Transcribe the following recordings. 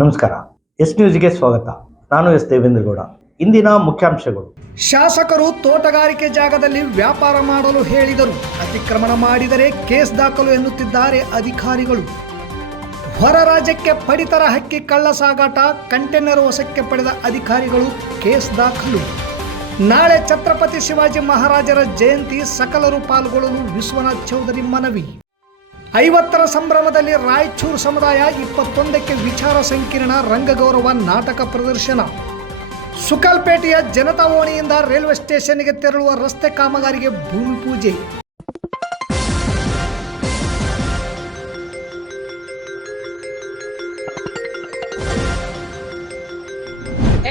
ನಮಸ್ಕಾರ. ಎಸ್ ನ್ಯೂಸ್ಗೆ ಸ್ವಾಗತ. ನಾನು ಎಸ್ ದೇವೇಂದ್ರಗೌಡ ಇಂದಿನ ಮುಖ್ಯಾಂಶಗಳು. ಶಾಸಕರು ತೋಟಗಾರಿಕೆ ಜಾಗದಲ್ಲಿ ವ್ಯಾಪಾರ ಮಾಡಲು ಹೇಳಿದರು. ಅತಿಕ್ರಮಣ ಮಾಡಿದರೆ ಕೇಸ್ ದಾಖಲು ಎನ್ನುತ್ತಿದ್ದಾರೆ ಅಧಿಕಾರಿಗಳು. ಹೊರ ರಾಜ್ಯಕ್ಕೆ ಪಡಿತರ ಹಕ್ಕಿ ಕಳ್ಳ ಸಾಗಾಟ ಕಂಟೈನರ್ ವಶಕ್ಕೆ ಪಡೆದ ಅಧಿಕಾರಿಗಳು ಕೇಸ್ ದಾಖಲು. ನಾಳೆ ಛತ್ರಪತಿ ಶಿವಾಜಿ ಮಹಾರಾಜರ ಜಯಂತಿ, ಸಕಲರು ಪಾಲ್ಗೊಳ್ಳಲು ವಿಶ್ವನಾಥ್ ಚೌಧರಿ ಮನವಿ. ಐವತ್ತರ ಸಂಭ್ರಮದಲ್ಲಿ ರಾಯಚೂರು ಸಮುದಾಯ ಇಪ್ಪತ್ತೊಂದಕ್ಕೆ ವಿಚಾರ ಸಂಕಿರಣ ರಂಗಗೌರವ ನಾಟಕ ಪ್ರದರ್ಶನ. ಸುಕಲ್ಪೇಟೆಯ ಜನತಾ ಓಣಿಯಿಂದ ರೈಲ್ವೆ ಸ್ಟೇಷನ್ಗೆ ತೆರಳುವ ರಸ್ತೆ ಕಾಮಗಾರಿಗೆ ಭೂಮಿ ಪೂಜೆ.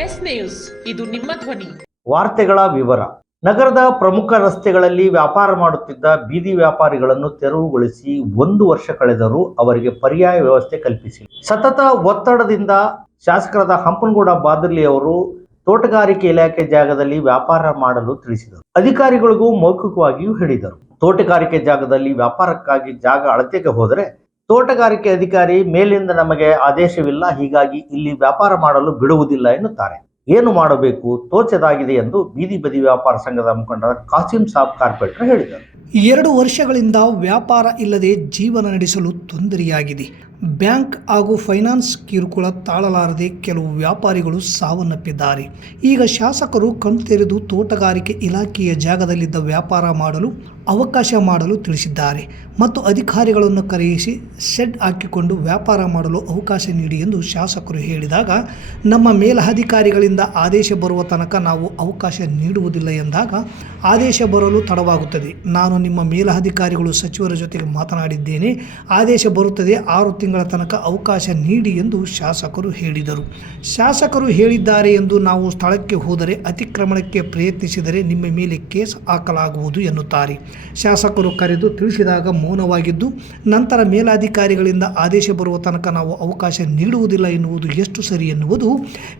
ಎಸ್ ನ್ಯೂಸ್ ಇದು ನಿಮ್ಮ ಧ್ವನಿ. ವಾರ್ತೆಗಳ ವಿವರ. ನಗರದ ಪ್ರಮುಖ ರಸ್ತೆಗಳಲ್ಲಿ ವ್ಯಾಪಾರ ಮಾಡುತ್ತಿದ್ದ ಬೀದಿ ವ್ಯಾಪಾರಿಗಳನ್ನು ತೆರವುಗೊಳಿಸಿ ಒಂದು ವರ್ಷ ಕಳೆದರೂ ಅವರಿಗೆ ಪರ್ಯಾಯ ವ್ಯವಸ್ಥೆ ಕಲ್ಪಿಸಿಲ್ಲ. ಸತತ ಒತ್ತಡದಿಂದ ಶಾಸಕರಾದ ಹಂಪನಗೌಡ ಬಾದರ್ಲಿ ಅವರು ತೋಟಗಾರಿಕೆ ಇಲಾಖೆ ಜಾಗದಲ್ಲಿ ವ್ಯಾಪಾರ ಮಾಡಲು ತಿಳಿಸಿದರು. ಅಧಿಕಾರಿಗಳಿಗೂ ಮೌಖಿಕವಾಗಿಯೂ ಹೇಳಿದರು. ತೋಟಗಾರಿಕೆ ಜಾಗದಲ್ಲಿ ವ್ಯಾಪಾರಕ್ಕಾಗಿ ಜಾಗ ಅಳತೆಗೆ ಹೋದರೆ ತೋಟಗಾರಿಕೆ ಅಧಿಕಾರಿ ಮೇಲಿಂದ ನಮಗೆ ಆದೇಶವಿಲ್ಲ, ಹೀಗಾಗಿ ಇಲ್ಲಿ ವ್ಯಾಪಾರ ಮಾಡಲು ಬಿಡುವುದಿಲ್ಲ ಎನ್ನುತ್ತಾರೆ. ಏನು ಮಾಡಬೇಕು, ತೋಚದಾಗಿದೆ ಎಂದು ಬೀದಿ ಬದಿ ವ್ಯಾಪಾರ ಸಂಘದ ಮುಖಂಡ ಕಾಸಿಂ ಸಾಬ್ ಕಾರ್ಪೆಟ್ರ್ ಹೇಳಿದರು. ಎರಡು ವರ್ಷಗಳಿಂದ ವ್ಯಾಪಾರ ಇಲ್ಲದೆ ಜೀವನ ನಡೆಸಲು ತೊಂದರೆಯಾಗಿದೆ. ಬ್ಯಾಂಕ್ ಹಾಗೂ ಫೈನಾನ್ಸ್ ಕಿರುಕುಳ ತಾಳಲಾರದೆ ಕೆಲವು ವ್ಯಾಪಾರಿಗಳು ಸಾವನ್ನಪ್ಪಿದ್ದಾರೆ. ಈಗ ಶಾಸಕರು ಕಣ್ತೆರೆದು ತೋಟಗಾರಿಕೆ ಇಲಾಖೆಯ ಜಾಗದಲ್ಲಿದ್ದ ವ್ಯಾಪಾರ ಮಾಡಲು ಅವಕಾಶ ಮಾಡಲು ತಿಳಿಸಿದ್ದಾರೆ ಮತ್ತು ಅಧಿಕಾರಿಗಳನ್ನು ಕರೆಯಿಸಿ ಶೆಡ್ ಹಾಕಿಕೊಂಡು ವ್ಯಾಪಾರ ಮಾಡಲು ಅವಕಾಶ ನೀಡಿ ಎಂದು ಶಾಸಕರು ಹೇಳಿದಾಗ, ನಮ್ಮ ಮೇಲಧಿಕಾರಿಗಳಿಂದ ಆದೇಶ ಬರುವ ತನಕ ನಾವು ಅವಕಾಶ ನೀಡುವುದಿಲ್ಲ ಎಂದಾಗ ಆದೇಶ ಬರಲು ತಡವಾಗುತ್ತದೆ. ನಾನು ನಿಮ್ಮ ಮೇಲಧಿಕಾರಿಗಳು ಸಚಿವರ ಜೊತೆಗೆ ಮಾತನಾಡಿದ್ದೇನೆ. ಆದೇಶ ಬರುತ್ತದೆ. ಆರು ತಿಂಗಳ ತನಕ ಅವಕಾಶ ನೀಡಿ ಎಂದು ಶಾಸಕರು ಹೇಳಿದರು. ಶಾಸಕರು ಹೇಳಿದ್ದಾರೆ ಎಂದು ನಾವು ಸ್ಥಳಕ್ಕೆ ಹೋದರೆ ಅತಿಕ್ರಮಣಕ್ಕೆ ಪ್ರಯತ್ನಿಸಿದರೆ ನಿಮ್ಮ ಮೇಲೆ ಕೇಸ್ ಹಾಕಲಾಗುವುದು ಎನ್ನುತ್ತಾರೆ. ಶಾಸಕರು ಕರೆದು ತಿಳಿಸಿದಾಗ ಮೌನವಾಗಿದ್ದು, ನಂತರ ಮೇಲಾಧಿಕಾರಿಗಳಿಂದ ಆದೇಶ ಬರುವ ತನಕ ನಾವು ಅವಕಾಶ ನೀಡುವುದಿಲ್ಲ ಎನ್ನುವುದು ಎಷ್ಟು ಸರಿ ಎನ್ನುವುದು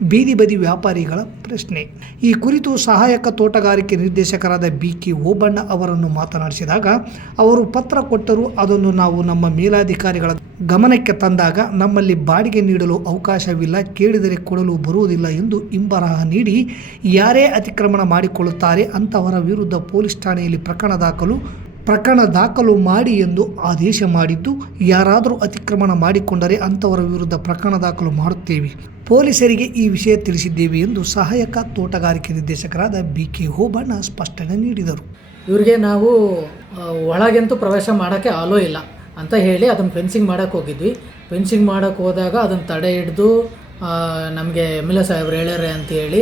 ಬೀದಿ ಬದಿ ವ್ಯಾಪಾರಿಗಳ ಪ್ರಶ್ನೆ. ಈ ಕುರಿತು ಸಹಾಯಕ ತೋಟಗಾರಿಕೆ ನಿರ್ದೇಶಕರಾದ ಬಿ ಕೆ ಓಬಣ್ಣ ಅವರನ್ನು ಮಾತನಾಡಿಸಿದಾಗ, ಅವರು ಪತ್ರ ಕೊಟ್ಟರೂ ಅದನ್ನು ನಾವು ನಮ್ಮ ಮೇಲಾಧಿಕಾರಿಗಳ ಗಮನಕ್ಕೆ ತಂದಾಗ ನಮ್ಮಲ್ಲಿ ಬಾಡಿಗೆ ನೀಡಲು ಅವಕಾಶವಿಲ್ಲ, ಕೇಳಿದರೆ ಕೊಡಲು ಬರುವುದಿಲ್ಲ ಎಂದು ಇಂಬರಹ ನೀಡಿ, ಯಾರೇ ಅತಿಕ್ರಮಣ ಮಾಡಿಕೊಳ್ಳುತ್ತಾರೆ ಅಂತವರ ವಿರುದ್ಧ ಪೊಲೀಸ್ ಠಾಣೆಯಲ್ಲಿ ಪ್ರಕರಣ ದಾಖಲು ಪ್ರಕರಣ ದಾಖಲು ಮಾಡಿ ಎಂದು ಆದೇಶ ಮಾಡಿದ್ದು, ಯಾರಾದರೂ ಅತಿಕ್ರಮಣ ಮಾಡಿಕೊಂಡರೆ ಅಂಥವರ ವಿರುದ್ಧ ಪ್ರಕರಣ ದಾಖಲು ಮಾಡುತ್ತೇವೆ. ಪೊಲೀಸರಿಗೆ ಈ ವಿಷಯ ತಿಳಿಸಿದ್ದೇವೆ ಎಂದು ಸಹಾಯಕ ತೋಟಗಾರಿಕೆ ನಿರ್ದೇಶಕರಾದ ಬಿ ಕೆ ಹೋಬಣ್ಣ ಸ್ಪಷ್ಟನೆ ನೀಡಿದರು. ಇವರಿಗೆ ನಾವು ಒಳಗೆಂತೂ ಪ್ರವೇಶ ಮಾಡೋಕ್ಕೆ ಆಲೋ ಇಲ್ಲ ಅಂತ ಹೇಳಿ ಅದನ್ನು ಫೆನ್ಸಿಂಗ್ ಮಾಡೋಕ್ಕೆ ಹೋಗಿದ್ವಿ. ಫೆನ್ಸಿಂಗ್ ಮಾಡೋಕ್ಕೆ ಹೋದಾಗ ಅದನ್ನು ತಡೆ ಹಿಡಿದು ನಮಗೆ ಎಂ ಎಲ್ ಎ ಸಾಹೇಬ್ರು ಹೇಳ್ಯಾರೆ ಅಂತ ಹೇಳಿ,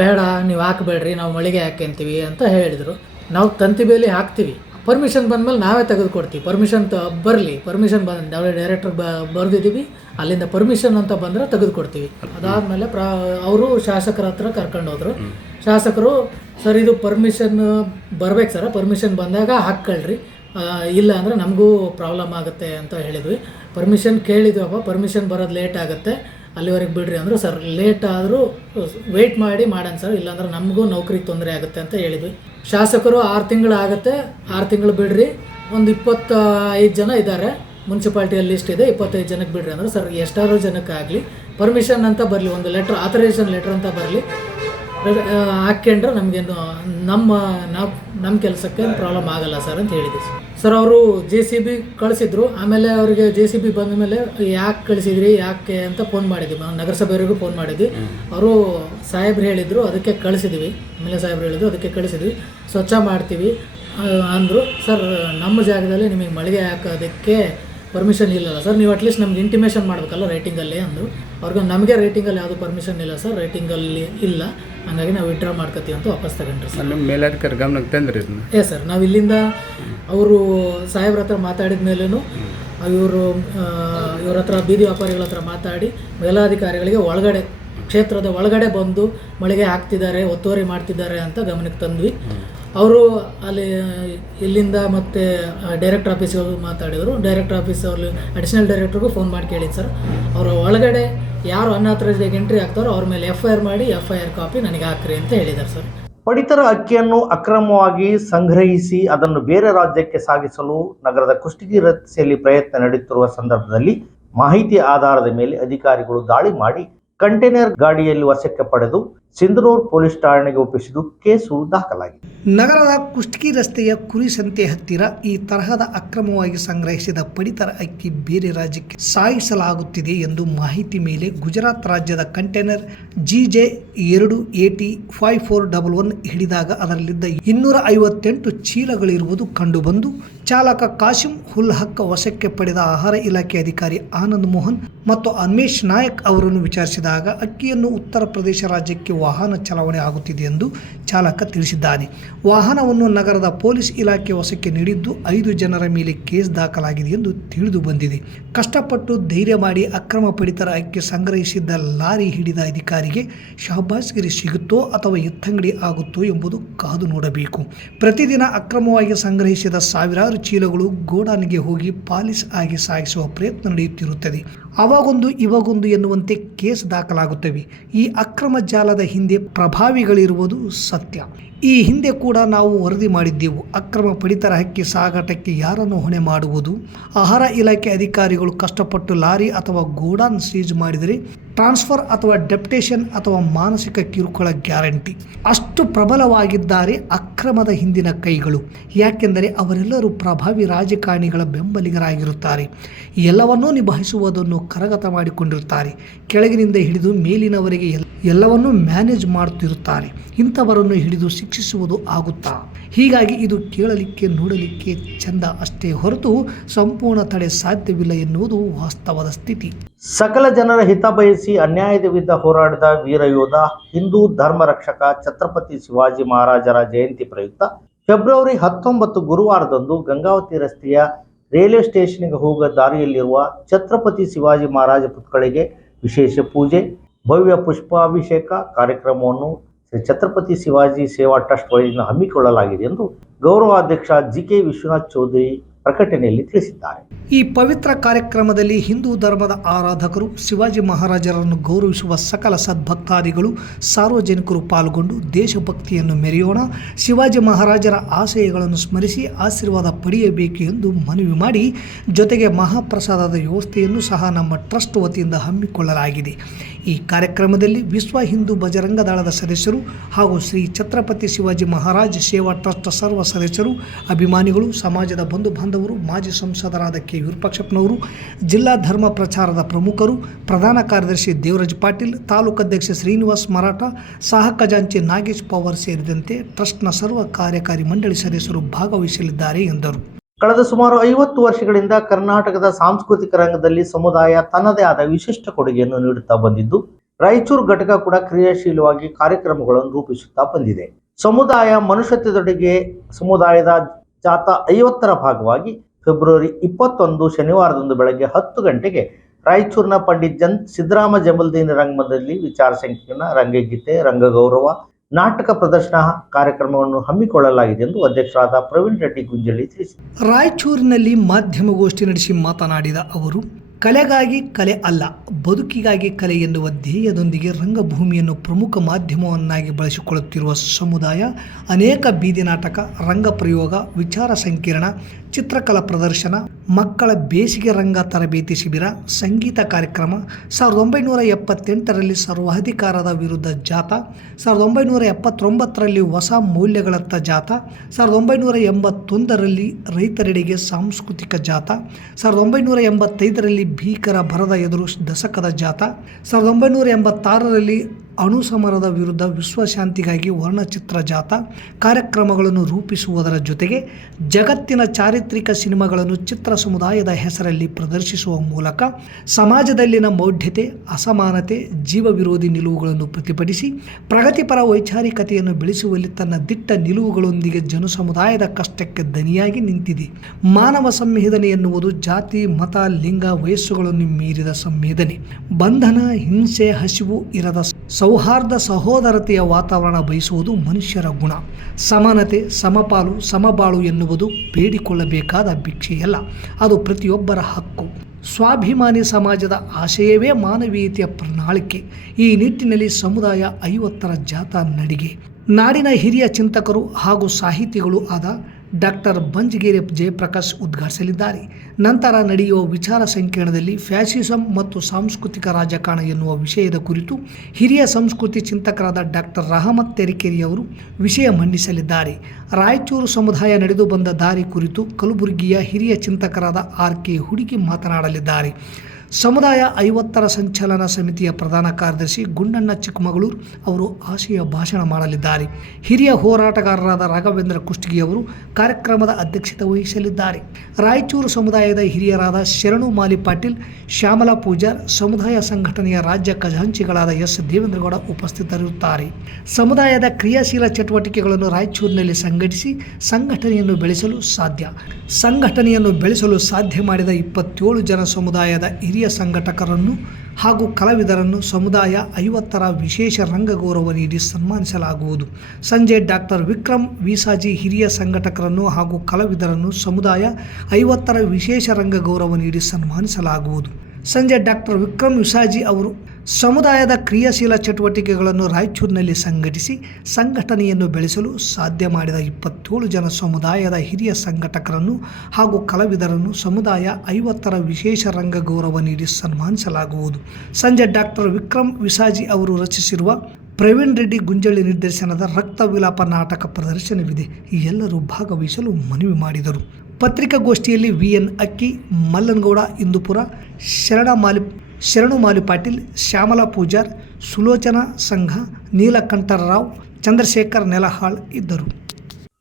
ಬೇಡ, ನೀವು ಹಾಕಬೇಡ್ರಿ, ನಾವು ಮಳಿಗೆ ಹಾಕ್ಯಂತೀವಿ ಅಂತ ಹೇಳಿದರು. ನಾವು ತಂತಿ ಬೇಲಿ ಹಾಕ್ತೀವಿ. ಪರ್ಮಿಷನ್ ಬಂದಮೇಲೆ ನಾವೇ ತೆಗೆದುಕೊಡ್ತೀವಿ. ಪರ್ಮಿಷನ್ ತ ಬರಲಿ. ಪರ್ಮಿಷನ್ ಬಂದ ನಾವು ಡೈರೆಕ್ಟರ್ ಬ ಬರೆದಿದ್ದೀವಿ. ಅಲ್ಲಿಂದ ಪರ್ಮಿಷನ್ ಅಂತ ಬಂದರೆ ತೆಗೆದುಕೊಡ್ತೀವಿ. ಅದಾದಮೇಲೆ ಪ್ರಾ ಅವರು ಶಾಸಕರ ಹತ್ರ ಕರ್ಕೊಂಡು ಹೋದರು. ಶಾಸಕರು ಸರ್ ಇದು ಪರ್ಮಿಷನ್ ಬರ್ಬೇಕು ಸರ್. ಪರ್ಮಿಷನ್ ಬಂದಾಗ ಹಾಕ್ಕೊಳ್ರಿ. ಇಲ್ಲ ಅಂದರೆ ನಮಗೂ ಪ್ರಾಬ್ಲಮ್ ಆಗುತ್ತೆ ಅಂತ ಹೇಳಿದ್ವಿ. ಪರ್ಮಿಷನ್ ಕೇಳಿದ್ವಪ್ಪ. ಪರ್ಮಿಷನ್ ಬರೋದು ಲೇಟ್ ಆಗುತ್ತೆ. ಅಲ್ಲಿವರೆಗೆ ಬಿಡ್ರಿ ಅಂದರು ಸರ್ ಲೇಟ್ ಆದರೂ ವೆಯ್ಟ್ ಮಾಡಿ ಮಾಡೋಣ ಸರ್, ಇಲ್ಲಾಂದ್ರೆ ನಮಗೂ ನೌಕರಿಗೆ ತೊಂದರೆ ಆಗುತ್ತೆ ಅಂತ ಹೇಳಿದ್ವಿ. ಶಾಸಕರು ಆರು ತಿಂಗಳು ಆಗುತ್ತೆ, ಆರು ತಿಂಗಳು ಬಿಡ್ರಿ. ಒಂದು ಇಪ್ಪತ್ತ ಐದು ಜನ ಇದ್ದಾರೆ ಮುನ್ಸಿಪಾಲ್ಟಿಯಲ್ಲಿ ಲಿಸ್ಟ್ ಇದೆ, ಇಪ್ಪತ್ತೈದು ಜನಕ್ಕೆ ಬಿಡ್ರಿ ಅಂದ್ರೆ. ಸರ್, ಎಷ್ಟಾದ್ರೂ ಜನಕ್ಕೆ ಆಗಲಿ. ಪರ್ಮಿಷನ್ ಅಂತ ಬರಲಿ, ಒಂದು ಲೆಟ್ರ್ ಆಥರೈಸೇಷನ್ ಲೆಟ್ರ್ ಅಂತ ಬರಲಿ. ಹಾಕ್ಕೊಂಡ್ರೆ ನಮಗೇನು, ನಮ್ಮ ನಾವು ನಮ್ಮ ಕೆಲಸಕ್ಕೆ ಪ್ರಾಬ್ಲಮ್ ಆಗಲ್ಲ ಸರ್ ಅಂತ ಹೇಳಿದ್ವಿ ಸರ್. ಅವರು ಜೆ ಸಿ ಬಿ ಕಳಿಸಿದ್ರು. ಆಮೇಲೆ ಅವರಿಗೆ ಜೆ ಸಿ ಬಿ ಬಂದ ಮೇಲೆ ಯಾಕೆ ಕಳಿಸಿದ್ರಿ ಯಾಕೆ ಅಂತ ಫೋನ್ ಮಾಡಿದ್ವಿ. ನಾವು ನಗರಸಭೆಯವರಿಗೂ ಫೋನ್ ಮಾಡಿದ್ವಿ. ಅವರು ಸಾಹೇಬ್ರು ಹೇಳಿದ್ರು ಅದಕ್ಕೆ ಕಳಿಸಿದ್ವಿ. ಆಮೇಲೆ ಸಾಹೇಬ್ರು ಹೇಳಿದ್ರು ಅದಕ್ಕೆ ಕಳಿಸಿದ್ವಿ. ಸ್ವಚ್ಛ ಮಾಡ್ತೀವಿ ಅಂದರು. ಸರ್ ನಮ್ಮ ಜಾಗದಲ್ಲಿ ನಿಮಗೆ ಮಳಿಗೆ ಹಾಕೋದಕ್ಕೆ ಪರ್ಮಿಷನ್ ಇಲ್ಲಲ್ಲ ಸರ್ ನೀವು ಅಟ್ಲೀಸ್ಟ್ ನಮ್ಗೆ ಇಂಟಿಮೇಷನ್ ಮಾಡಬೇಕಲ್ಲ ರೈಟಿಂಗಲ್ಲಿ ಅಂದರು ಅವ್ರಿಗೆ ನಮಗೆ ರೈಟಿಂಗಲ್ಲಿ ಯಾವುದು ಪರ್ಮಿಷನ್ ಇಲ್ಲ ಸರ್ ರೈಟಿಂಗಲ್ಲಿ ಇಲ್ಲ. ಹಂಗಾಗಿ ನಾವು ವಿಡ್ರಾ ಮಾಡ್ಕೋತೀವಿ ಅಂತ ವಾಪಸ್ ತಗೊಂಡ್ರಿ ಸರ್ ನಮ್ಮ ಮೇಲಾಧಿಕಾರಿ ಗಮನಕ್ಕೆ ತಂದ್ರಿ ಏ ಸರ್ ನಾವು ಇಲ್ಲಿಂದ ಅವರು ಸಾಹೇಬ್ರ ಹತ್ರ ಮಾತಾಡಿದ ಮೇಲೂ ಇವರು ಇವ್ರ ಹತ್ರ ಬೀದಿ ವ್ಯಾಪಾರಿಗಳ ಹತ್ರ ಮಾತಾಡಿ ಮೇಲಾಧಿಕಾರಿಗಳಿಗೆ ಒಳಗಡೆ ಕ್ಷೇತ್ರದ ಒಳಗಡೆ ಬಂದು ಮಳಿಗೆ ಹಾಕ್ತಿದ್ದಾರೆ ಒತ್ತುವರಿ ಮಾಡ್ತಿದ್ದಾರೆ ಅಂತ ಗಮನಕ್ಕೆ ತಂದ್ವಿ. ಅವರು ಅಲ್ಲಿ, ಇಲ್ಲಿಂದ ಮತ್ತೆ ಡೈರೆಕ್ಟರ್ ಆಫೀಸ್ಗೆ ಮಾತಾಡಿದರು. ಡೈರೆಕ್ಟರ್ ಆಫೀಸ್ ಅವ್ರಲ್ಲಿ ಅಡಿಷನಲ್ ಡೈರೆಕ್ಟರ್ಗೂ ಫೋನ್ ಮಾಡಿ ಕೇಳಿದ್ದು ಸರ್ ಅವರು ಒಳಗಡೆ ಯಾರು ಅನ್ಆಥರೈಸ್ಡ್ ಎಂಟ್ರಿ ಆಗ್ತಾರೋ ಅವ್ರ ಮೇಲೆ ಎಫ್ ಐ ಆರ್ ಮಾಡಿ ಎಫ್ ಐ ಆರ್ ಕಾಪಿ ನನಗೆ ಹಾಕ್ರಿ ಅಂತ ಹೇಳಿದ್ದಾರೆ ಸರ್ ಪಡಿತರ ಅಕ್ಕಿಯನ್ನು ಅಕ್ರಮವಾಗಿ ಸಂಗ್ರಹಿಸಿ ಅದನ್ನು ಬೇರೆ ರಾಜ್ಯಕ್ಕೆ ಸಾಗಿಸಲು ನಗರದ ಕುಷ್ಟಗಿ ರಸ್ತೆಯಲ್ಲಿ ಪ್ರಯತ್ನ ನಡೆಯುತ್ತಿರುವ ಸಂದರ್ಭದಲ್ಲಿ ಮಾಹಿತಿ ಆಧಾರದ ಮೇಲೆ ಅಧಿಕಾರಿಗಳು ದಾಳಿ ಮಾಡಿ ಕಂಟೈನರ್ ಗಾಡಿಯಲ್ಲಿ ವಶಕ್ಕೆ ಪಡೆದು ಸಿಂಧನೂರು ಪೊಲೀಸ್ ಠಾಣೆಗೆ ಒಪ್ಪಿಸಿದ್ದು ಕೇಸು ದಾಖಲಾಗಿದೆ. ನಗರದ ಕುಷ್ಟಗಿ ರಸ್ತೆಯ ಕುರಿ ಸಂತೆ ಹತ್ತಿರ ಈ ತರಹದ ಅಕ್ರಮವಾಗಿ ಸಂಗ್ರಹಿಸಿದ ಪಡಿತರ ಅಕ್ಕಿ ಬೇರೆ ರಾಜ್ಯಕ್ಕೆ ಸಾಗಿಸಲಾಗುತ್ತಿದೆ ಎಂದು ಮಾಹಿತಿ ಮೇಲೆ ಗುಜರಾತ್ ರಾಜ್ಯದ ಕಂಟೈನರ್ ಜಿಜೆ ಎರಡು A T five four double one ಹಿಡಿದಾಗ ಅದರಲ್ಲಿದ್ದ ಇನ್ನೂರ ಐವತ್ತೆಂಟು ಚೀಲಗಳಿರುವುದು ಕಂಡುಬಂದು ಚಾಲಕ ಕಾಶಿಂ ಹುಲ್ ಹಕ್ಕ ವಶಕ್ಕೆ ಪಡೆದ ಆಹಾರ ಇಲಾಖೆ ಅಧಿಕಾರಿ ಆನಂದ್ ಮೋಹನ್ ಮತ್ತು ಅನ್ಮೇಶ್ ನಾಯಕ್ ಅವರನ್ನು ವಿಚಾರಿಸಿದಾಗ ಅಕ್ಕಿಯನ್ನು ಉತ್ತರ ಪ್ರದೇಶ ರಾಜ್ಯಕ್ಕೆ ವಾಹನ ಚಲಾವಣೆ ಆಗುತ್ತಿದೆ ಎಂದು ಚಾಲಕ ತಿಳಿಸಿದ್ದಾನೆ. ವಾಹನವನ್ನು ನಗರದ ಪೊಲೀಸ್ ಇಲಾಖೆ ವಶಕ್ಕೆ ನೀಡಿದ್ದು ಐದು ಜನರ ಮೇಲೆ ಕೇಸ್ ದಾಖಲಾಗಿದೆ ಎಂದು ತಿಳಿದು ಬಂದಿದೆ. ಕಷ್ಟಪಟ್ಟು ಧೈರ್ಯ ಮಾಡಿ ಅಕ್ರಮ ಪಡಿತರ ಅಕ್ಕಿ ಸಂಗ್ರಹಿಸಿದ್ದ ಲಾರಿ ಹಿಡಿದ ಅಧಿಕಾರಿಗೆ ಶಹಬಾಸ್ಗಿರಿ ಸಿಗುತ್ತೋ ಅಥವಾ ಎತ್ತಂಗಡಿ ಆಗುತ್ತೋ ಎಂಬುದು ಕಾದು ನೋಡಬೇಕು. ಪ್ರತಿದಿನ ಅಕ್ರಮವಾಗಿ ಸಂಗ್ರಹಿಸಿದ ಸಾವಿರಾರು ಚೀಲಗಳು ಗೋಡಾನಿಗೆ ಹೋಗಿ ಪಾಲಿಸ್ ಆಗಿ ಸಾಗಿಸುವ ಪ್ರಯತ್ನ ನಡೆಯುತ್ತಿರುತ್ತದೆ. ಅವಾಗೊಂದು ಇವಾಗೊಂದು ಎನ್ನುವಂತೆ ಕೇಸ್ ದಾಖಲಾಗುತ್ತವೆ. ಈ ಅಕ್ರಮ ಜಾಲದ ಹಿಂದೆ ಪ್ರಭಾವಿಗಳಿರುವುದು ಸತ್ಯ. ಈ ಹಿಂದೆ ಕೂಡ ನಾವು ವರದಿ ಮಾಡಿದ್ದೆವು. ಅಕ್ರಮ ಪಡಿತರ ಹಕ್ಕಿ ಸಾಗಾಟಕ್ಕೆ ಯಾರನ್ನು ಹೊಣೆ ಮಾಡುವುದು? ಆಹಾರ ಇಲಾಖೆ ಅಧಿಕಾರಿಗಳು ಕಷ್ಟಪಟ್ಟು ಲಾರಿ ಅಥವಾ ಗೋಡಾನ್ ಸೀಜ್ ಮಾಡಿದರೆ ಟ್ರಾನ್ಸ್ಫರ್ ಅಥವಾ ಡೆಪ್ಟೇಷನ್ ಅಥವಾ ಮಾನಸಿಕ ಕಿರುಕುಳ ಗ್ಯಾರಂಟಿ. ಅಷ್ಟು ಪ್ರಬಲವಾಗಿದ್ದಾರೆ ಅಕ್ರಮದ ಹಿಂದಿನ ಕೈಗಳು. ಯಾಕೆಂದರೆ ಅವರೆಲ್ಲರೂ ಪ್ರಭಾವಿ ರಾಜಕಾರಣಿಗಳ ಬೆಂಬಲಿಗರಾಗಿರುತ್ತಾರೆ. ಎಲ್ಲವನ್ನೂ ನಿಭಾಯಿಸುವುದನ್ನು ಕರಗತ ಮಾಡಿಕೊಂಡಿರುತ್ತಾರೆ. ಕೆಳಗಿನಿಂದ ಹಿಡಿದು ಮೇಲಿನವರೆಗೆ ಎಲ್ಲವನ್ನೂ ಮ್ಯಾನೇಜ್ ಮಾಡುತ್ತಿರುತ್ತಾರೆ ಇಂಥವರನ್ನು ಹಿಡಿದು ಶಿಕ್ಷಿಸುವುದು ಆಗುತ್ತಾ? ಹೀಗಾಗಿ ಇದು ಕೇಳಲಿಕ್ಕೆ, ನೋಡಲಿಕ್ಕೆ ಚಂದ ಅಷ್ಟೇ ಹೊರತು ಸಂಪೂರ್ಣ ತಡೆ ಸಾಧ್ಯವಿಲ್ಲ ಎನ್ನುವುದು ವಾಸ್ತವದ ಸ್ಥಿತಿ. ಸಕಲ ಜನರ ಹಿತ ಬಯಸಿ ಅನ್ಯಾಯದ ವಿರುದ್ಧ ಹೋರಾಡಿದ ವೀರಯೋಧ ಹಿಂದೂ ಧರ್ಮ ರಕ್ಷಕ ಛತ್ರಪತಿ ಶಿವಾಜಿ ಮಹಾರಾಜರ ಜಯಂತಿ ಪ್ರಯುಕ್ತ ಫೆಬ್ರವರಿ ಹತ್ತೊಂಬತ್ತು ಗುರುವಾರದಂದು ಗಂಗಾವತಿ ರಸ್ತೆಯ ರೈಲ್ವೆ ಸ್ಟೇಷನ್ಗೆ ಹೋಗುವ ದಾರಿಯಲ್ಲಿರುವ ಛತ್ರಪತಿ ಶಿವಾಜಿ ಮಹಾರಾಜ ಪುತ್ಕಳಿಗೆ ವಿಶೇಷ ಪೂಜೆ, ಭವ್ಯ ಪುಷ್ಪಾಭಿಷೇಕ ಕಾರ್ಯಕ್ರಮವನ್ನು ಛತ್ರಪತಿ ಶಿವಾಜಿ ಸೇವಾ ಟ್ರಸ್ಟ್ ವತಿಯಿಂದ ಹಮ್ಮಿಕೊಳ್ಳಲಾಗಿದೆ ಎಂದು ಗೌರವಾಧ್ಯಕ್ಷ ಜಿ ಕೆ ವಿಶ್ವನಾಥ್ ಚೌಧರಿ ಪ್ರಕಟಣೆಯಲ್ಲಿ ತಿಳಿಸಿದ್ದಾರೆ. ಈ ಪವಿತ್ರ ಕಾರ್ಯಕ್ರಮದಲ್ಲಿ ಹಿಂದೂ ಧರ್ಮದ ಆರಾಧಕರು, ಶಿವಾಜಿ ಮಹಾರಾಜರನ್ನು ಗೌರವಿಸುವ ಸಕಲ ಸದ್ಭಕ್ತಾದಿಗಳು, ಸಾರ್ವಜನಿಕರು ಪಾಲ್ಗೊಂಡು ದೇಶಭಕ್ತಿಯನ್ನು ಮೆರೆಯೋಣ, ಶಿವಾಜಿ ಮಹಾರಾಜರ ಆಶಯಗಳನ್ನು ಸ್ಮರಿಸಿ ಆಶೀರ್ವಾದ ಪಡೆಯಬೇಕು ಎಂದು ಮನವಿ ಮಾಡಿ ಜೊತೆಗೆ ಮಹಾಪ್ರಸಾದದ ವ್ಯವಸ್ಥೆಯನ್ನು ಸಹ ನಮ್ಮ ಟ್ರಸ್ಟ್ ವತಿಯಿಂದ ಹಮ್ಮಿಕೊಳ್ಳಲಾಗಿದೆ. ಈ ಕಾರ್ಯಕ್ರಮದಲ್ಲಿ ವಿಶ್ವ ಹಿಂದೂ ಬಜರಂಗ ದಳದ ಸದಸ್ಯರು ಹಾಗೂ ಶ್ರೀ ಛತ್ರಪತಿ ಶಿವಾಜಿ ಮಹಾರಾಜ್ ಸೇವಾ ಟ್ರಸ್ಟ್ ಸರ್ವ ಸದಸ್ಯರು, ಅಭಿಮಾನಿಗಳು, ಸಮಾಜದ ಬಂಧು ಬಾಂಧವರು ಮಾಜಿ ಸಂಸದರಾದ ಕೆ. ವಿರೂಪಾಕ್ಷಪ್ಪನವರು, ಜಿಲ್ಲಾ ಧರ್ಮ ಪ್ರಚಾರದ ಪ್ರಮುಖರು, ಪ್ರಧಾನ ಕಾರ್ಯದರ್ಶಿ ದೇವರಾಜ್ ಪಾಟೀಲ್, ತಾಲೂಕು ಅಧ್ಯಕ್ಷ ಶ್ರೀನಿವಾಸ್ ಮರಾಠ, ಸಹ ಖಜಾಂಚಿ ನಾಗೇಶ್ ಪವಾರ್ ಸೇರಿದಂತೆ ಟ್ರಸ್ಟ್ನ ಸರ್ವ ಕಾರ್ಯಕಾರಿ ಮಂಡಳಿ ಸದಸ್ಯರು ಭಾಗವಹಿಸಲಿದ್ದಾರೆ ಎಂದರು. ಕಳೆದ ಸುಮಾರು ಐವತ್ತು ವರ್ಷಗಳಿಂದ ಕರ್ನಾಟಕದ ಸಾಂಸ್ಕೃತಿಕ ರಂಗದಲ್ಲಿ ಸಮುದಾಯ ತನ್ನದೇ ಆದ ವಿಶಿಷ್ಟ ಕೊಡುಗೆಯನ್ನು ನೀಡುತ್ತಾ ಬಂದಿದ್ದು, ರಾಯಚೂರು ಘಟಕ ಕೂಡ ಕ್ರಿಯಾಶೀಲವಾಗಿ ಕಾರ್ಯಕ್ರಮಗಳನ್ನು ರೂಪಿಸುತ್ತಾ ಬಂದಿದೆ. ಸಮುದಾಯ ಮನುಷ್ಯತ್ವದೊಡೆಗೆ ಸಮುದಾಯದ ಜಾಥಾ ಐವತ್ತರ ಭಾಗವಾಗಿ ಫೆಬ್ರವರಿ ಇಪ್ಪತ್ತೊಂದು ಶನಿವಾರದಂದು ಬೆಳಗ್ಗೆ ಹತ್ತು ಗಂಟೆಗೆ ರಾಯಚೂರಿನ ಪಂಡಿತ್ ಜನ್ ಸಿದ್ದರಾಮ ಜಮಲ್ದೀನ್ ರಂಗಮದಲ್ಲಿ ವಿಚಾರ ಸಂಕಿರಣ, ರಂಗಗೀತೆ, ರಂಗಗೌರವ ನಾಟಕ ಪ್ರದರ್ಶನ ಕಾರ್ಯಕ್ರಮವನ್ನು ಹಮ್ಮಿಕೊಳ್ಳಲಾಗಿದೆ ಎಂದು ಅಧ್ಯಕ್ಷರಾದ ಪ್ರವೀಣ್ ರೆಡ್ಡಿ ಗುಂಜಳ್ಳಿ ತಿಳಿಸಿದರು ರಾಯಚೂರಿನಲ್ಲಿ ಮಾಧ್ಯಮಗೋಷ್ಠಿ ನಡೆಸಿ ಮಾತನಾಡಿದ ಅವರು, ಕಲೆಗಾಗಿ ಕಲೆ ಅಲ್ಲ, ಬದುಕಿಗಾಗಿ ಕಲೆ ಎನ್ನುವ ಧ್ಯೇಯದೊಂದಿಗೆ ರಂಗಭೂಮಿಯನ್ನು ಪ್ರಮುಖ ಮಾಧ್ಯಮವನ್ನಾಗಿ ಬಳಸಿಕೊಳ್ಳುತ್ತಿರುವ ಸಮುದಾಯ, ಅನೇಕ ಬೀದಿ ನಾಟಕ ರಂಗ ಪ್ರಯೋಗ ವಿಚಾರ ಸಂಕಿರಣ ಚಿತ್ರಕಲಾ ಪ್ರದರ್ಶನ, ಮಕ್ಕಳ ಬೇಸಿಗೆ ರಂಗ ತರಬೇತಿ ಶಿಬಿರ, ಸಂಗೀತ ಕಾರ್ಯಕ್ರಮ, ಸಾವಿರದ ಒಂಬೈನೂರ ಎಪ್ಪತ್ತೆಂಟರಲ್ಲಿ ಸರ್ವಾಧಿಕಾರದ ವಿರುದ್ಧ ಜಾಥಾ, ಸಾವಿರದ ಒಂಬೈನೂರ ಎಪ್ಪತ್ತೊಂಬತ್ತರಲ್ಲಿ ಹೊಸ ಮೌಲ್ಯಗಳತ್ತ ಜಾಥಾ, ಸಾವಿರದ ಒಂಬೈನೂರ ಎಂಬತ್ತೊಂದರಲ್ಲಿ ರೈತರೆಡೆಗೆ ಸಾಂಸ್ಕೃತಿಕ ಜಾಥಾ, ಸಾವಿರದ ಒಂಬೈನೂರ ಎಂಬತ್ತೈದರಲ್ಲಿ ಭೀಕರ ಬರದ ಎದುರು ದಶಕದ ಜಾಥಾ, ಸಾವಿರದ ಒಂಬೈನೂರ ಎಂಬತ್ತಾರರಲ್ಲಿ ಅಣು ಸಮರದ ವಿರುದ್ಧ ವಿಶ್ವಶಾಂತಿಗಾಗಿ ವರ್ಣಚಿತ್ರ ಜಾಥಾ ಕಾರ್ಯಕ್ರಮಗಳನ್ನು ರೂಪಿಸುವುದರ ಜೊತೆಗೆ ಜಗತ್ತಿನ ಚಾರಿತ್ರಿಕ ಸಿನಿಮಾಗಳನ್ನು ಚಿತ್ರ ಸಮುದಾಯದ ಹೆಸರಲ್ಲಿ ಪ್ರದರ್ಶಿಸುವ ಮೂಲಕ ಸಮಾಜದಲ್ಲಿನ ಮೌಢ್ಯತೆ, ಅಸಮಾನತೆ ಜೀವ ವಿರೋಧಿ ನಿಲುವುಗಳನ್ನು ಪ್ರತಿಭಟಿಸಿ ಪ್ರಗತಿಪರ ವೈಚಾರಿಕತೆಯನ್ನು ಬೆಳೆಸುವಲ್ಲಿ ತನ್ನ ದಿಟ್ಟ ನಿಲುವುಗಳೊಂದಿಗೆ ಜನಸಮುದಾಯದ ಕಷ್ಟಕ್ಕೆ ದನಿಯಾಗಿ ನಿಂತಿದೆ. ಮಾನವ ಸಂವೇದನೆ ಎನ್ನುವುದು ಜಾತಿ, ಮತ, ಲಿಂಗ, ವಯಸ್ಸುಗಳನ್ನು ಮೀರಿದ ಸಂವೇದನೆ. ಬಂಧನ, ಹಿಂಸೆ, ಹಸಿವು ಇರದ ಸೌಹಾರ್ದ ಸಹೋದರತೆಯ ವಾತಾವರಣ ಬಯಸುವುದು ಮನುಷ್ಯರ ಗುಣ. ಸಮಾನತೆ, ಸಮಪಾಲು, ಸಮಬಾಳು ಎನ್ನುವುದು ಬೇಡಿಕೊಳ್ಳಬೇಕಾದ ಭಿಕ್ಷೆಯಲ್ಲ. ಅದು ಪ್ರತಿಯೊಬ್ಬರ ಹಕ್ಕು. ಸ್ವಾಭಿಮಾನಿ ಸಮಾಜದ ಆಶಯವೇ ಮಾನವೀಯತೆಯ ಪ್ರಣಾಳಿಕೆ. ಈ ನಿಟ್ಟಿನಲ್ಲಿ ಸಮುದಾಯ ಐವತ್ತರ ಜಾಥಾ ನಡಿಗೆ. ನಾಡಿನ ಹಿರಿಯ ಚಿಂತಕರು ಹಾಗೂ ಸಾಹಿತಿಗಳು ಆದ ಡಾಕ್ಟರ್ ಬಂಜ್ಗೇರಿ ಜಯಪ್ರಕಾಶ್ ಉದ್ಘಾಟಿಸಲಿದ್ದಾರೆ. ನಂತರ ನಡೆಯುವ ವಿಚಾರ ಸಂಕಿರಣದಲ್ಲಿ ಫ್ಯಾಸಿಸಂ ಮತ್ತು ಸಾಂಸ್ಕೃತಿಕ ರಾಜಕಾರಣ ಎನ್ನುವ ವಿಷಯದ ಕುರಿತು ಹಿರಿಯ ಸಂಸ್ಕೃತಿ ಚಿಂತಕರಾದ ಡಾಕ್ಟರ್ ರಹಮತ್ ತೆರಿಕೇರಿಯವರು ವಿಷಯ ಮಂಡಿಸಲಿದ್ದಾರೆ. ರಾಯಚೂರು ಸಮುದಾಯ ನಡೆದು ಬಂದ ದಾರಿ ಕುರಿತು ಕಲಬುರಗಿಯ ಹಿರಿಯ ಚಿಂತಕರಾದ ಆರ್ ಕೆ ಹುಡುಗಿ ಮಾತನಾಡಲಿದ್ದಾರೆ. ಸಮುದಾಯ ಐವತ್ತರ ಸಂಚಲನ ಸಮಿತಿಯ ಪ್ರಧಾನ ಕಾರ್ಯದರ್ಶಿ ಗುಂಡಣ್ಣ ಚಿಕ್ಕಮಗಳೂರು ಅವರು ಆಶಯ ಭಾಷಣ ಮಾಡಲಿದ್ದಾರೆ. ಹಿರಿಯ ಹೋರಾಟಗಾರರಾದ ರಾಘವೇಂದ್ರ ಕುಷ್ಟಗಿ ಅವರು ಕಾರ್ಯಕ್ರಮದ ಅಧ್ಯಕ್ಷತೆ ವಹಿಸಲಿದ್ದಾರೆ. ರಾಯಚೂರು ಸಮುದಾಯದ ಹಿರಿಯರಾದ ಶರಣು ಮಾಲಿ ಪಾಟೀಲ್, ಶ್ಯಾಮಲಾ ಪೂಜಾರ್, ಸಮುದಾಯ ಸಂಘಟನೆಯ ರಾಜ್ಯ ಖಜಾಂಚಿಗಳಾದ ಎಸ್. ದೇವೇಂದ್ರಗೌಡ ಉಪಸ್ಥಿತರಿರುತ್ತಾರೆ. ಸಮುದಾಯದ ಕ್ರಿಯಾಶೀಲ ಚಟುವಟಿಕೆಗಳನ್ನು ರಾಯಚೂರಿನಲ್ಲಿ ಸಂಘಟಿಸಿ ಸಂಘಟನೆಯನ್ನು ಬೆಳೆಸಲು ಸಾಧ್ಯ. ಸಂಘಟನೆಯನ್ನು ಬೆಳೆಸಲು ಸಾಧ್ಯ ಮಾಡಿದ ಇಪ್ಪತ್ತೇಳು ಜನ ಸಮುದಾಯದ ಹಿರಿಯ ಸಂಘಟಕರನ್ನು ಹಾಗೂ ಕಲಾವಿದರನ್ನು ಸಮುದಾಯ ಐವತ್ತರ ವಿಶೇಷ ರಂಗ ಗೌರವ ನೀಡಿ ಸನ್ಮಾನಿಸಲಾಗುವುದು. ಸಂಜೆ ಡಾಕ್ಟರ್ ವಿಕ್ರಮ್ ವಿಸಾಜಿ ಹಿರಿಯ ಸಂಘಟಕರನ್ನು ಹಾಗೂ ಕಲಾವಿದರನ್ನು ಸಮುದಾಯ ಐವತ್ತರ ವಿಶೇಷ ರಂಗ ಗೌರವ ನೀಡಿ ಸನ್ಮಾನಿಸಲಾಗುವುದು. ಸಂಜೆ ಡಾಕ್ಟರ್ ವಿಕ್ರಮ್ ವಿಸಾಜಿ ಅವರು ಸಮುದಾಯದ ಕ್ರಿಯಾಶೀಲ ಚಟುವಟಿಕೆಗಳನ್ನು ರಾಯಚೂರಿನಲ್ಲಿ ಸಂಘಟಿಸಿ ಸಂಘಟನೆಯನ್ನು ಬೆಳೆಸಲು ಸಾಧ್ಯ ಮಾಡಿದ ಇಪ್ಪತ್ತೇಳು ಜನ ಸಮುದಾಯದ ಹಿರಿಯ ಸಂಘಟಕರನ್ನು ಹಾಗೂ ಕಲಾವಿದರನ್ನು ಸಮುದಾಯ ಐವತ್ತರ ವಿಶೇಷ ರಂಗ ಗೌರವ ನೀಡಿ ಸನ್ಮಾನಿಸಲಾಗುವುದು. ಸಂಜೆ ಡಾಕ್ಟರ್ ವಿಕ್ರಮ್ ವಿಸಾಜಿ ಅವರು ರಚಿಸಿರುವ ಪ್ರವೀಣ್ ರೆಡ್ಡಿ ಗುಂಜಳ್ಳಿ ನಿರ್ದೇಶನದ ರಕ್ತ ವಿಲಾಪ ನಾಟಕ ಪ್ರದರ್ಶನವಿದೆ. ಎಲ್ಲರೂ ಭಾಗವಹಿಸಲು ಮನವಿ ಮಾಡಿದರು. ಪತ್ರಿಕಾಗೋಷ್ಠಿಯಲ್ಲಿ ವಿ. ಎನ್. ಅಕ್ಕಿ, ಮಲ್ಲನಗೌಡ, ಇಂದುಪುರ, ಶರಣ ಮಾಲಿ, ಶರಣು ಮಾಲಿ ಪಾಟೀಲ್, ಶ್ಯಾಮಲಾ ಪೂಜಾರ್, ಸುಲೋಚನಾ ಸಂಘ ನೀಲಕಂಠರಾವ್ ಚಂದ್ರಶೇಖರ್ ನೆಲಹಾಳ್ ಇದ್ದರು.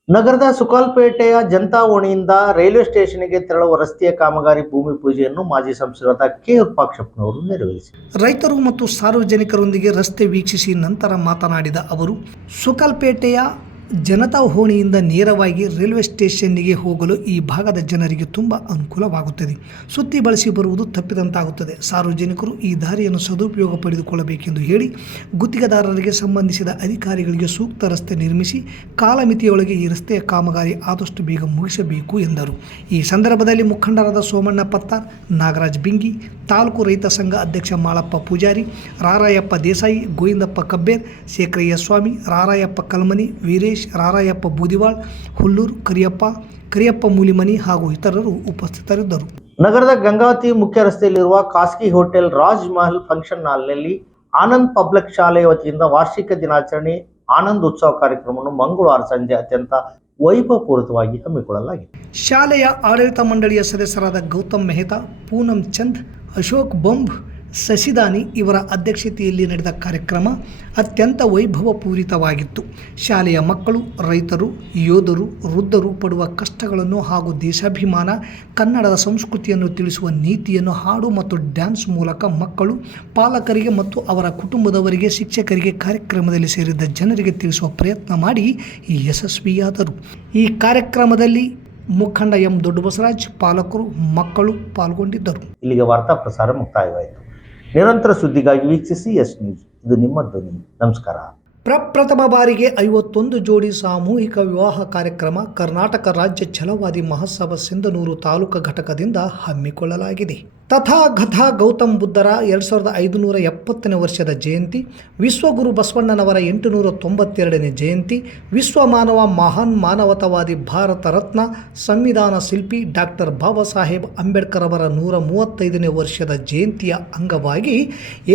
ನಗರದ ಸುಕಾಲ್ಪೇಟೆಯ ಜನತಾ ಓಣಿಯಿಂದ ರೈಲ್ವೆ ಸ್ಟೇಷನ್ಗೆ ತೆರಳುವ ರಸ್ತೆಯ ಕಾಮಗಾರಿ ಭೂಮಿ ಪೂಜೆಯನ್ನು ಮಾಜಿ ಸಂಸದ ಕೆ ವಿರೂಪಾಕ್ಷಪ್ಪನವರು ನೆರವೇರಿಸಿದರು. ರೈತರು ಮತ್ತು ಸಾರ್ವಜನಿಕರೊಂದಿಗೆ ರಸ್ತೆ ವೀಕ್ಷಿಸಿ ನಂತರ ಮಾತನಾಡಿದ ಅವರು, ಸುಕಲ್ಪೇಟೆಯ ಜನತಾ ಹೋಣಿಯಿಂದ ನೇರವಾಗಿ ರೈಲ್ವೆ ಸ್ಟೇಷನ್ನಿಗೆ ಹೋಗಲು ಈ ಭಾಗದ ಜನರಿಗೆ ತುಂಬ ಅನುಕೂಲವಾಗುತ್ತದೆ. ಸುತ್ತಿ ಬಳಸಿ ಬರುವುದು ತಪ್ಪಿದಂತಾಗುತ್ತದೆ. ಸಾರ್ವಜನಿಕರು ಈ ದಾರಿಯನ್ನು ಸದುಪಯೋಗ ಪಡೆದುಕೊಳ್ಳಬೇಕೆಂದು ಹೇಳಿ ಗುತ್ತಿಗೆದಾರರಿಗೆ ಸಂಬಂಧಿಸಿದ ಅಧಿಕಾರಿಗಳಿಗೆ ಸೂಕ್ತ ರಸ್ತೆ ನಿರ್ಮಿಸಿ ಕಾಲಮಿತಿಯೊಳಗೆ ಈ ರಸ್ತೆಯ ಕಾಮಗಾರಿ ಆದಷ್ಟು ಬೇಗ ಮುಗಿಸಬೇಕು ಎಂದರು. ಈ ಸಂದರ್ಭದಲ್ಲಿ ಮುಖಂಡರಾದ ಸೋಮಣ್ಣ ಪತ್ತಾರ್, ನಾಗರಾಜ್ ಬಿಂಗಿ, ತಾಲೂಕು ರೈತ ಸಂಘ ಅಧ್ಯಕ್ಷ ಮಾಳಪ್ಪ ಪೂಜಾರಿ, ರಾರಾಯಪ್ಪ ದೇಸಾಯಿ, ಗೋವಿಂದಪ್ಪ ಕಬ್ಬೇರ್, ಶೇಖರಯ್ಯ ಸ್ವಾಮಿ, ರಾರಾಯಪ್ಪ ಕಲ್ಮನಿ, ವೀರೇಶ್ ರಾರಾಯಪ್ಪ ಬೂದಿವಾಳ್ ಹುಲ್ಲೂರು ಕರಿಯಪ್ಪ ಕರಿಯಪ್ಪ ಮೂಲಿಮನಿ ಹಾಗೂ ಇತರರು ಉಪಸ್ಥಿತರಿದ್ದರು. ನಗರದ ಗಂಗಾವತಿ ಮುಖ್ಯ ರಸ್ತೆಯಲ್ಲಿರುವ ಖಾಸಗಿ ಹೋಟೆಲ್ ರಾಜ್ ಮಹಲ್ ಫಂಕ್ಷನ್ ಹಾಲ್ನಲ್ಲಿ ಆನಂದ್ ಪಬ್ಲಿಕ್ ಶಾಲೆಯ ವತಿಯಿಂದ ವಾರ್ಷಿಕ ದಿನಾಚರಣೆ ಆನಂದ್ ಉತ್ಸವ ಕಾರ್ಯಕ್ರಮವನ್ನು ಮಂಗಳವಾರ ಸಂಜೆ ಅತ್ಯಂತ ವೈಭವಪೂರಿತವಾಗಿ ಹಮ್ಮಿಕೊಳ್ಳಲಾಗಿದೆ. ಶಾಲೆಯ ಆಡಳಿತ ಮಂಡಳಿಯ ಸದಸ್ಯರಾದ ಗೌತಮ್ ಮೆಹ್ತಾ ಪೂನಂ ಚಂದ್ ಅಶೋಕ್ ಬಂಬ್ ಸಸಿದಾನಿ ಇವರ ಅಧ್ಯಕ್ಷತೆಯಲ್ಲಿ ನಡೆದ ಕಾರ್ಯಕ್ರಮ ಅತ್ಯಂತ ವೈಭವಪೂರಿತವಾಗಿತ್ತು. ಶಾಲೆಯ ಮಕ್ಕಳು, ರೈತರು, ಯೋಧರು, ವೃದ್ಧರು ಪಡುವ ಕಷ್ಟಗಳನ್ನು ಹಾಗೂ ದೇಶಾಭಿಮಾನ, ಕನ್ನಡದ ಸಂಸ್ಕೃತಿಯನ್ನು ತಿಳಿಸುವ ನೀತಿಯನ್ನು ಹಾಡು ಮತ್ತು ಡ್ಯಾನ್ಸ್ ಮೂಲಕ ಮಕ್ಕಳು, ಪಾಲಕರಿಗೆ ಮತ್ತು ಅವರ ಕುಟುಂಬದವರಿಗೆ, ಶಿಕ್ಷಕರಿಗೆ ಕಾರ್ಯಕ್ರಮದಲ್ಲಿ ಸೇರಿದ್ದ ಜನರಿಗೆ ತಿಳಿಸುವ ಪ್ರಯತ್ನ ಮಾಡಿ ಯಶಸ್ವಿಯಾದರು. ಈ ಕಾರ್ಯಕ್ರಮದಲ್ಲಿ ಮುಖಂಡ ಎಂ ದೊಡ್ಡ ಬಸವರಾಜ್ ಪಾಲಕರು, ಮಕ್ಕಳು ಪಾಲ್ಗೊಂಡಿದ್ದರು. ಇಲ್ಲಿಗೆ ವಾರ್ತಾ ಪ್ರಸಾರ ಮುಕ್ತಾಯವಾಯಿತು. ನಿರಂತರ ಸುದ್ದಿಗಾಗಿ ವೀಕ್ಷಿಸಿ ಎಸ್ ನ್ಯೂಸ್. ಇದು ನಿಮ್ಮ ಧ್ವನಿ. ನಮಸ್ಕಾರ. ಪ್ರಪ್ರಥಮ ಬಾರಿಗೆ ಐವತ್ತೊಂದು ಜೋಡಿ ಸಾಮೂಹಿಕ ವಿವಾಹ ಕಾರ್ಯಕ್ರಮ ಕರ್ನಾಟಕ ರಾಜ್ಯ ಛಲವಾದಿ ಮಹೋತ್ಸವ ಸಿಂಧನೂರು ತಾಲೂಕು ಘಟಕದಿಂದ ಹಮ್ಮಿಕೊಳ್ಳಲಾಗಿದೆ. ತಥಾಗತ ಗೌತಮ್ ಬುದ್ಧರ ಎರಡು ಸಾವಿರದ ಐದುನೂರ ಎಪ್ಪತ್ತನೇ ವರ್ಷದ ಜಯಂತಿ, ವಿಶ್ವಗುರು ಬಸವಣ್ಣನವರ ಎಂಟುನೂರ ತೊಂಬತ್ತೆರಡನೇ ಜಯಂತಿ, ವಿಶ್ವ ಮಾನವ ಮಹಾನ್ ಮಾನವತಾವಾದಿ ಭಾರತ ರತ್ನ ಸಂವಿಧಾನ ಶಿಲ್ಪಿ ಡಾಕ್ಟರ್ ಬಾಬಾ ಸಾಹೇಬ್ ಅಂಬೇಡ್ಕರ್ ಅವರ ನೂರ ಮೂವತ್ತೈದನೇ ವರ್ಷದ ಜಯಂತಿಯ ಅಂಗವಾಗಿ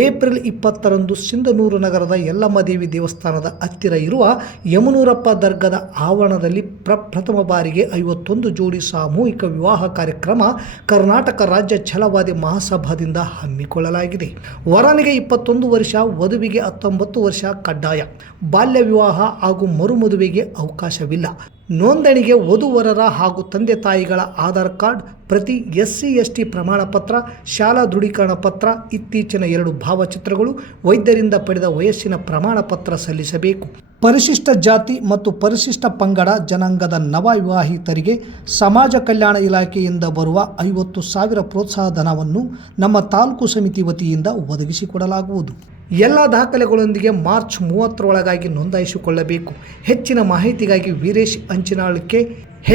ಏಪ್ರಿಲ್ ಇಪ್ಪತ್ತರಂದು ಸಿಂಧನೂರು ನಗರದ ಯಲ್ಲಮ್ಮದೇವಿ ದೇವಸ್ಥಾನದ ಹತ್ತಿರ ಇರುವ ಯಮನೂರಪ್ಪ ದರ್ಗದ ಆವರಣದಲ್ಲಿ ಪ್ರಪ್ರಥಮ ಬಾರಿಗೆ ಐವತ್ತೊಂದು ಜೋಡಿ ಸಾಮೂಹಿಕ ವಿವಾಹ ಕಾರ್ಯಕ್ರಮ ಕರ್ನಾಟಕ ರಾಜ್ಯ ಛಲವಾದಿ ಮಹಾಸಭಾದಿಂದ ಹಮ್ಮಿಕೊಳ್ಳಲಾಗಿದೆ. ವರನಿಗೆ ಇಪ್ಪತ್ತೊಂದು ವರ್ಷ, ವಧುವಿಗೆ ಹತ್ತೊಂಬತ್ತು ವರ್ಷ ಕಡ್ಡಾಯ. ಬಾಲ್ಯ ವಿವಾಹ ಹಾಗೂ ಮರುಮದುವೆಗೆ ಅವಕಾಶವಿಲ್ಲ. ನೋಂದಣಿಗೆ ವಧುವರರ ಹಾಗೂ ತಂದೆ ತಾಯಿಗಳ ಆಧಾರ್ ಕಾರ್ಡ್ ಪ್ರತಿ ಎಸ್ ಸಿ ಎಸ್ ಟಿ ಪ್ರಮಾಣ ಪತ್ರ, ಶಾಲಾ ದೃಢೀಕರಣ ಪತ್ರ, ಇತ್ತೀಚಿನ ಎರಡು ಭಾವಚಿತ್ರಗಳು ವೈದ್ಯರಿಂದ ಪಡೆದ ವಯಸ್ಸಿನ ಪ್ರಮಾಣ ಪತ್ರ ಸಲ್ಲಿಸಬೇಕು. ಪರಿಶಿಷ್ಟ ಜಾತಿ ಮತ್ತು ಪರಿಶಿಷ್ಟ ಪಂಗಡ ಜನಾಂಗದ ನವ ವಿವಾಹಿತರಿಗೆ ಸಮಾಜ ಕಲ್ಯಾಣ ಇಲಾಖೆಯಿಂದ ಬರುವ ಐವತ್ತು ಸಾವಿರ ಪ್ರೋತ್ಸಾಹ ಧನವನ್ನು ನಮ್ಮ ತಾಲೂಕು ಸಮಿತಿ ವತಿಯಿಂದ ಒದಗಿಸಿಕೊಡಲಾಗುವುದು. ಎಲ್ಲ ದಾಖಲೆಗಳೊಂದಿಗೆ ಮಾರ್ಚ್ ಮೂವತ್ತರೊಳಗಾಗಿ ನೋಂದಾಯಿಸಿಕೊಳ್ಳಬೇಕು. ಹೆಚ್ಚಿನ ಮಾಹಿತಿಗಾಗಿ Veeresh ಅಂಚಿನಾಳ್ಕೆ,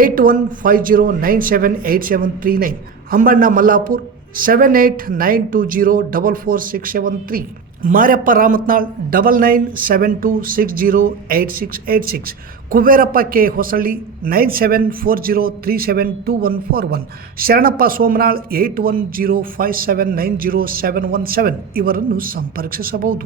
eight one five zero nine seven eight seven three nine, Ambanna Mallapur, seven eight nine two zero double four six seven three. Maryappa Ramatnal double nine seven two six zero eight six eight six Kuberappa K Hosalli nine seven four zero three seven two one four one Sharanappa Somanal eight one zero five seven nine zero seven one seven ಇವರನ್ನು ಸಂಪರ್ಕಿಸಬಹುದು.